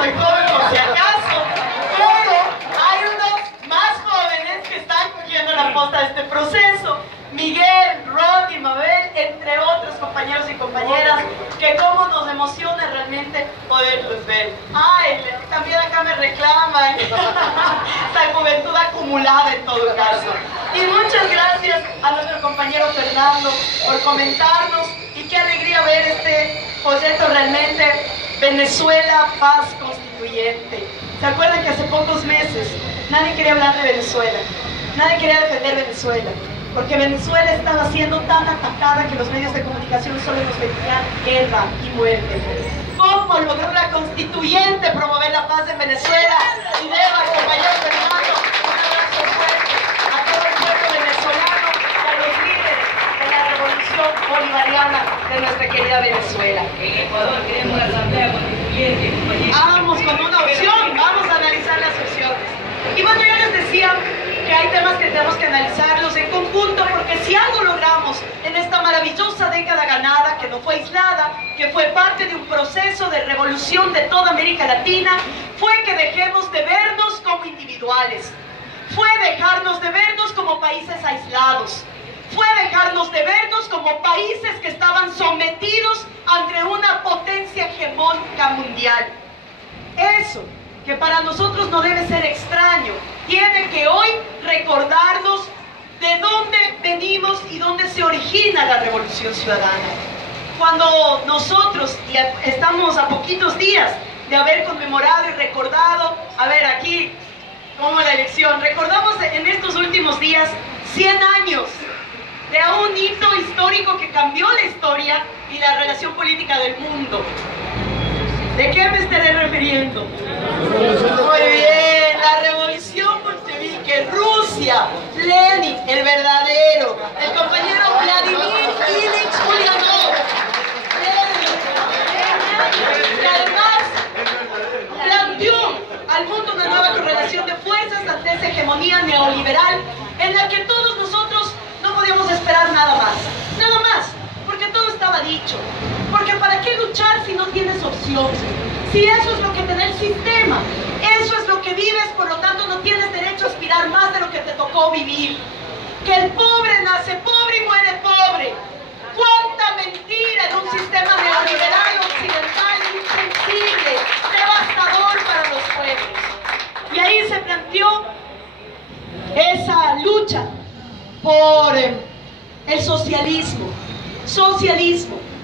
soy joven por si acaso, pero hay unos más jóvenes que están cogiendo la posta de este proceso. Miguel, Ron y Mabel, entre otros compañeros y compañeras, que cómo nos emociona realmente poderlos ver. Ay, también acá me reclaman, esta juventud acumulada en todo caso. Y muchas gracias a nuestro compañero Fernando por comentarnos, y qué alegría ver este proyecto realmente, Venezuela, paz constituyente. ¿Se acuerdan que hace pocos meses nadie quería hablar de Venezuela? Nadie quería defender Venezuela, porque Venezuela estaba siendo tan atacada que los medios de comunicación solo nos vendían guerra y muerte. ¿Cómo logró la constituyente promover la paz en Venezuela? Y deba, compañero Fernando, un abrazo fuerte a todo el pueblo venezolano y a los líderes de la revolución bolivariana de nuestra querida Venezuela. En Ecuador queremos la asamblea constituyente, compañero. Vamos con una opción, vamos a analizar las opciones. Y bueno, yo les decía que hay temas que tenemos que analizarlos en conjunto, porque si algo logramos en esta maravillosa década ganada, que no fue aislada, que fue parte de un proceso de revolución de toda América Latina, fue que dejemos de vernos como individuales, fue dejarnos de vernos como países aislados, fue dejarnos de vernos como países que estaban sometidos ante una potencia hegemónica mundial. Eso, que para nosotros no debe ser extraño, tiene que hoy recordarnos de dónde venimos y dónde se origina la revolución ciudadana. Cuando nosotros, y estamos a poquitos días de haber conmemorado y recordado, a ver aquí, como la elección, recordamos en estos últimos días 100 años de un hito histórico que cambió la historia y la relación política del mundo. ¿De qué me estaré refiriendo? Muy bien, la revolución bolchevique, Rusia, Lenin, el verdadero, el compañero Vladimir Ilich Ulyanov, que además planteó al mundo una nueva correlación de fuerzas ante esa hegemonía neoliberal en la que todos nosotros no podíamos esperar nada más, porque todo estaba dicho. Porque ¿para qué luchar si no tienes opción? Si eso es lo que te da el sistema, eso es lo que vives, por lo tanto no tienes derecho a aspirar más de lo que te tocó vivir. Que el pobre nace pobre y muere pobre. ¡Cuánta mentira en un sistema neoliberal occidental insensible, devastador para los pueblos! Y ahí se planteó esa lucha por el socialismo,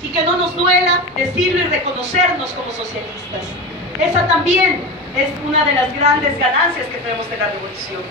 y que no nos duela decirlo y reconocernos como socialistas. Esa también es una de las grandes ganancias que tenemos de la revolución.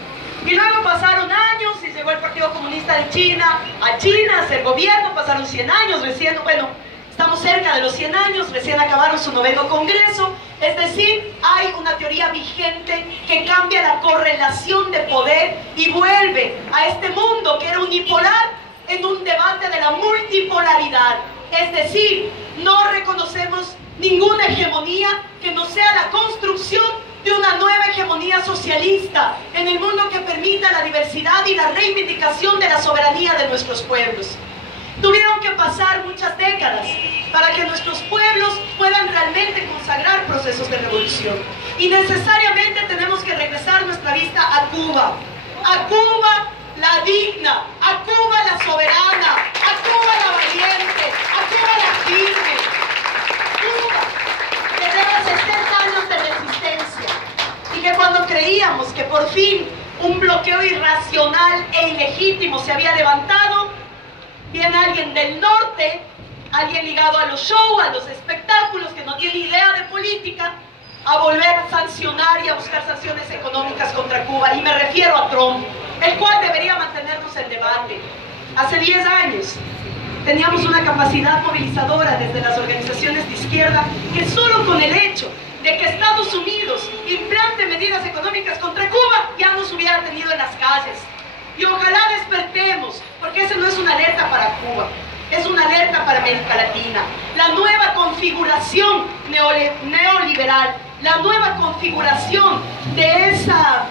Y luego pasaron años y llegó el Partido Comunista de China a hacer gobierno, pasaron 100 años recién, bueno, estamos cerca de los 100 años, recién acabaron su 9º congreso, es decir, hay una teoría vigente que cambia la correlación de poder y vuelve a este mundo que era unipolar en un debate de la multipolaridad. Es decir, no reconocemos ninguna hegemonía que no sea la construcción de una nueva hegemonía socialista en el mundo que permita la diversidad y la reivindicación de la soberanía de nuestros pueblos. Tuvieron que pasar muchas décadas para que nuestros pueblos puedan realmente consagrar procesos de revolución. Y necesariamente tenemos que regresar nuestra vista a Cuba. A Cuba la digna, a Cuba la soberana, a Cuba la valiente, a Cuba la firme. Cuba, que lleva 60 años de resistencia y que cuando creíamos que por fin un bloqueo irracional e ilegítimo se había levantado, viene alguien del norte, alguien ligado a los shows, a los espectáculos, que no tiene idea de política, a volver a sancionar y a buscar sanciones económicas contra Cuba. Y me refiero a Trump, el cual debería mantenernos en debate. Hace 10 años teníamos una capacidad movilizadora desde las organizaciones de izquierda que solo con el hecho de que Estados Unidos implante medidas económicas contra Cuba ya nos hubiera tenido en las calles. Y ojalá despertemos, porque esa no es una alerta para Cuba, es una alerta para América Latina. La nueva configuración neoliberal, la nueva configuración de esa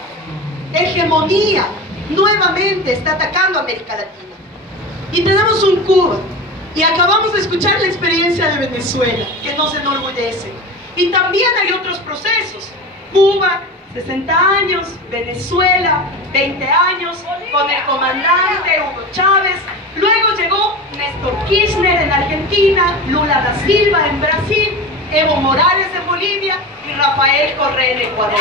hegemonía nuevamente está atacando a América Latina. Y tenemos un Cuba, y acabamos de escuchar la experiencia de Venezuela, que nos enorgullece. Y también hay otros procesos. Cuba, 60 años, Venezuela, 20 años, con el comandante Hugo Chávez. Luego llegó Néstor Kirchner en Argentina, Lula da Silva en Brasil, Evo Morales en Bolivia y Rafael Correa en Ecuador.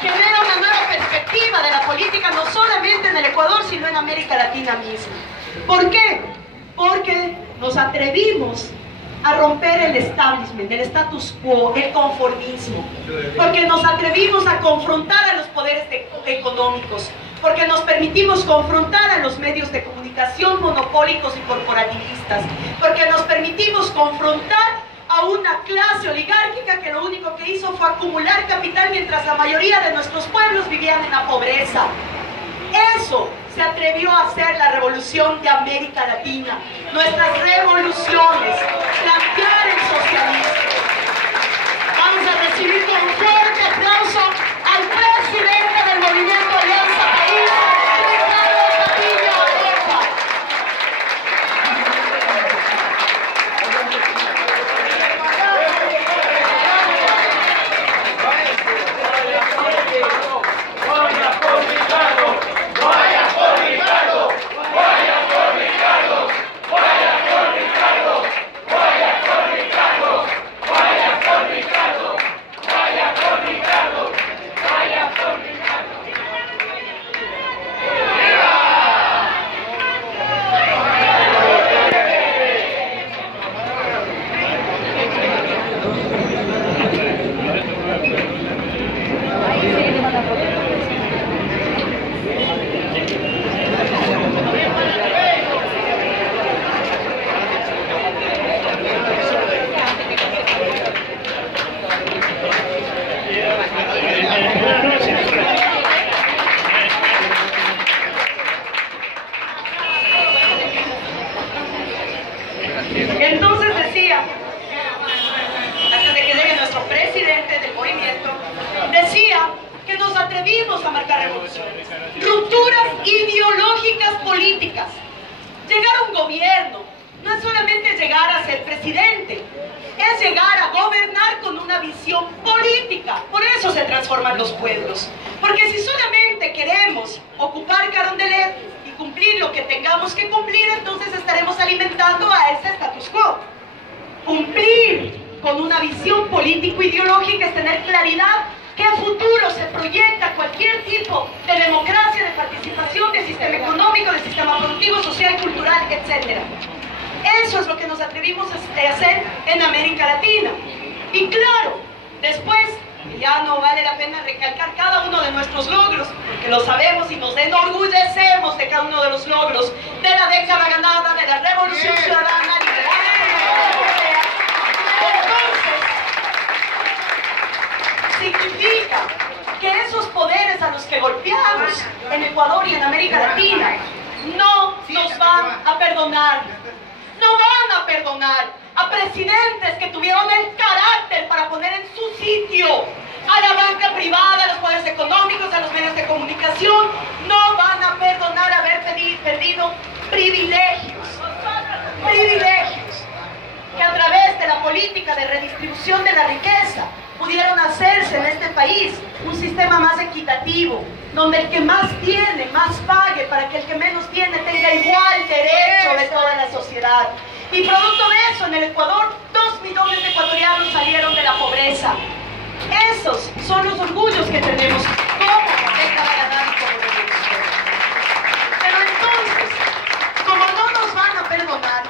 Genera una nueva perspectiva de la política, no solamente en el Ecuador, sino en América Latina misma. ¿Por qué? Porque nos atrevimos a romper el establishment, el status quo, el conformismo. Porque nos atrevimos a confrontar a los poderes económicos. Porque nos permitimos confrontar a los medios de comunicación monopólicos y corporativistas. Porque nos permitimos confrontar a una clase oligárquica que lo único que hizo fue acumular capital mientras la mayoría de nuestros pueblos vivían en la pobreza. Eso se atrevió a hacer la revolución de América Latina. Nuestras revoluciones, plantear el socialismo. Vamos a recibir con un fuerte aplauso al presidente del movimiento Alianza País, Ricardo Castillo Arepa. Entonces decía, antes de que llegue nuestro presidente del movimiento, decía que nos atrevimos a marcar revoluciones, rupturas ideológicas políticas. Llegar a un gobierno no es solamente llegar a ser presidente, es llegar a gobernar con una visión política. Por eso se transforman los pueblos. Porque si solamente queremos ocupar Carondelet y cumplir lo que tengamos que cumplir, entonces estaremos alimentando a ese status quo. Cumplir con una visión político-ideológica es tener claridad qué futuro se proyecta cualquier tipo de democracia, de participación, de sistema económico, de sistema productivo, social, cultural, etc. Eso es lo que nos atrevimos a hacer en América Latina. Y claro, después, ya no vale la pena recalcar cada uno de nuestros logros, porque lo sabemos y nos enorgullecemos de cada uno de los logros de la década ganada, de la revolución ciudadana liberal. Entonces, significa que esos poderes a los que golpeamos en Ecuador y en América Latina no nos van a perdonar. No van a perdonar a presidentes que tuvieron el carácter para poner en su sitio a la banca privada, a los poderes económicos, a los medios de comunicación. No van a perdonar haber perdido privilegios. Privilegios que a través de la política de redistribución de la riqueza pudieron hacerse en este país un sistema más equitativo, donde el que más tiene, más pague, para que el que menos tiene tenga igual derecho de toda la sociedad. Y producto de eso, en el Ecuador, 2 millones de ecuatorianos salieron de la pobreza. Esos son los orgullos que tenemos como década ganada y como revolución. Pero entonces, como no nos van a perdonar,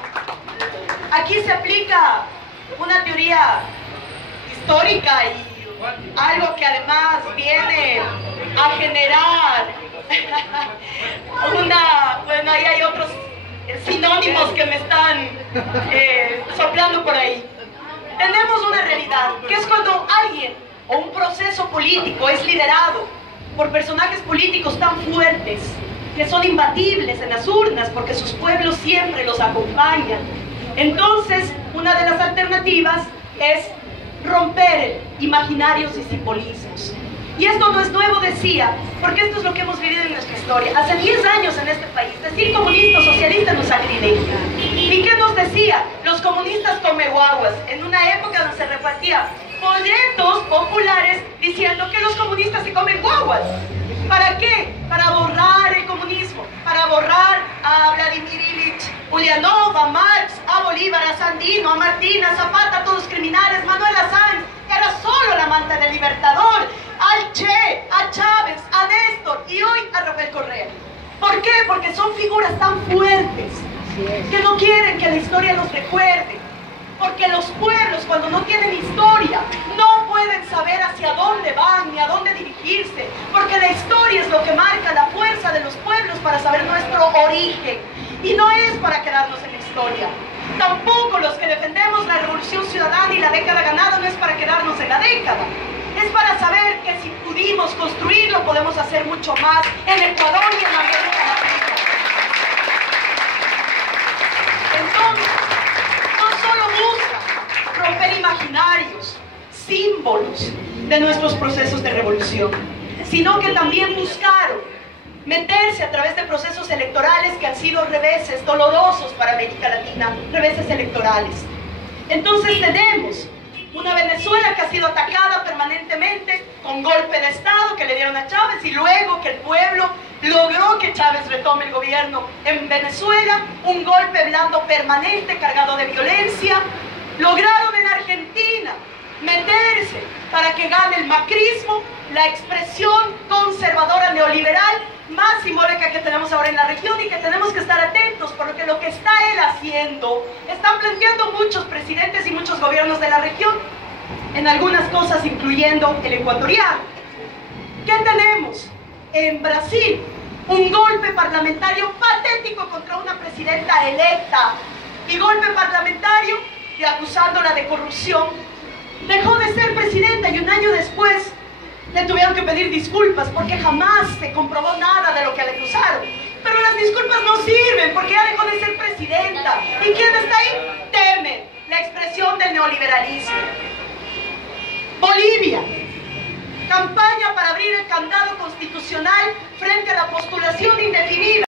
aquí se aplica una teoría histórica y algo que además viene a generar bueno, ahí hay otros sinónimos que me están soplando por ahí. Tenemos una realidad, que es cuando alguien o un proceso político es liderado por personajes políticos tan fuertes que son imbatibles en las urnas porque sus pueblos siempre los acompañan. Entonces, una de las alternativas es romper imaginarios y simbolismos. Y esto no es nuevo, decía, porque esto es lo que hemos vivido en nuestra historia. Hace 10 años en este país, decir comunista o socialista no es sacrilegio. ¿Y qué nos decía? Los comunistas come guaguas, en una época donde se repartía folletos populares diciendo que los comunistas se comen guaguas. ¿Para qué? Para borrar el comunismo, para borrar a Vladimir Ilich Ulyanov, a Marx, a Bolívar, a Sandino, a Martín, a Zapata, a todos criminales, Manuel Sanz, que era solo el amante del libertador, al Che, a Chávez, a Néstor y hoy a Rafael Correa. ¿Por qué? Porque son figuras tan fuertes que no quieren que la historia los recuerde. Porque los pueblos, cuando no tienen historia, no pueden saber hacia dónde van ni a dónde dirigirse. Porque la historia es lo que marca la fuerza de los pueblos para saber nuestro origen. Y no es para quedarnos en la historia. Tampoco los que defendemos la revolución ciudadana y la década ganada no es para quedarnos en la década. Es para saber que si pudimos construirlo, podemos hacer mucho más en Ecuador y en América Latina. Entonces, romper imaginarios, símbolos de nuestros procesos de revolución, sino que también buscaron meterse a través de procesos electorales que han sido reveses dolorosos para América Latina, reveses electorales. Entonces tenemos una Venezuela que ha sido atacada permanentemente con golpe de Estado que le dieron a Chávez y luego que el pueblo logró que Chávez retome el gobierno en Venezuela, un golpe blando permanente cargado de violencia. Lograron en Argentina meterse para que gane el macrismo, la expresión conservadora neoliberal más simbólica que tenemos ahora en la región y que tenemos que estar atentos porque lo que está él haciendo, están planteando muchos presidentes y muchos gobiernos de la región, en algunas cosas incluyendo el ecuatoriano. ¿Qué tenemos? En Brasil, un golpe parlamentario patético contra una presidenta electa y golpe parlamentario y acusándola de corrupción. Dejó de ser presidenta y un año después le tuvieron que pedir disculpas porque jamás se comprobó nada de lo que le acusaron. Pero las disculpas no sirven porque ya dejó de ser presidenta. ¿Y quién está ahí? Temer, la expresión del neoliberalismo. Bolivia, campaña para abrir el candado constitucional frente a la postulación indefinida.